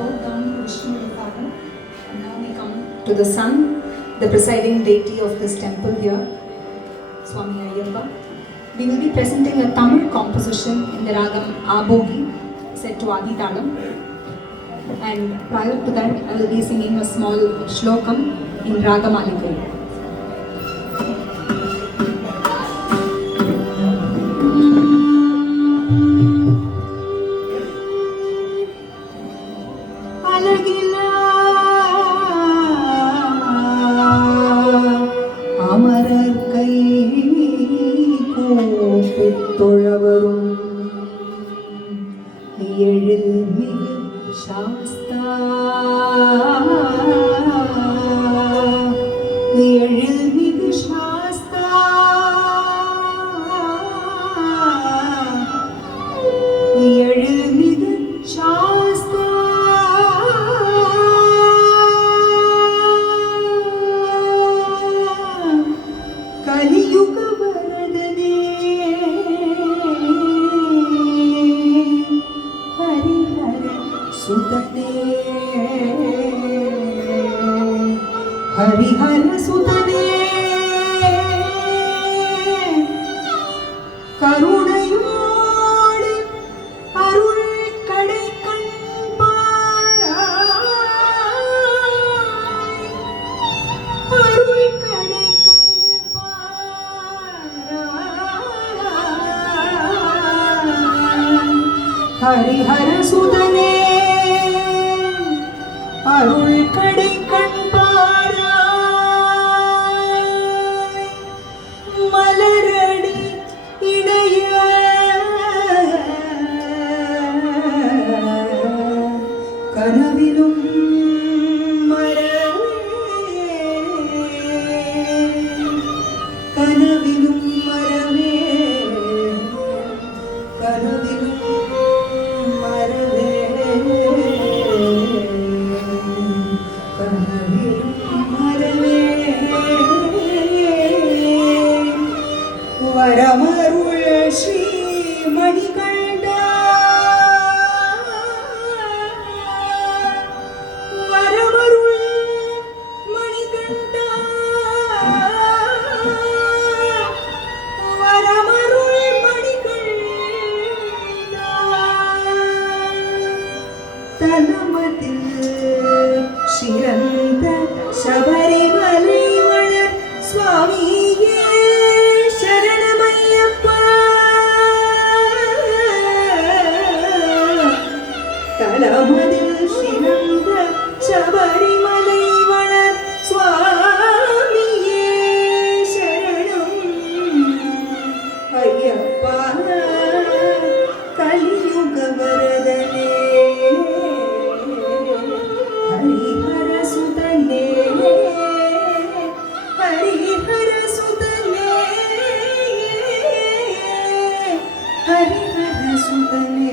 bowed down to Vishnu the Father, and now we come to the Sun, the presiding deity of this temple here, Swami Ayyappa. We will be presenting a Tamil composition in the ragam Abogi, set to Adi Talam. And prior to that, I will be singing a small shlokam in Ragamalikai. Harihar सुतने करुणयोடு அருள் கடை கண்பாராய் அருள் கடை கண்பாராய் हरिहर सुतने அருள் கடை கனவிலும் மரவே வரமருள் ஸ்ரீ மணிகண்டா தலமதில் சிறந்த சபரிமலை வளர் சுவாமியே சரணமையப்பா. தலமதில் சிறந்த சபரிமலை வளர் சுவாமியே சரணம் ஐயப்பா. கலியுக வரதனே हरिहर सुतने हरिहर सुतने हरिहर सुतने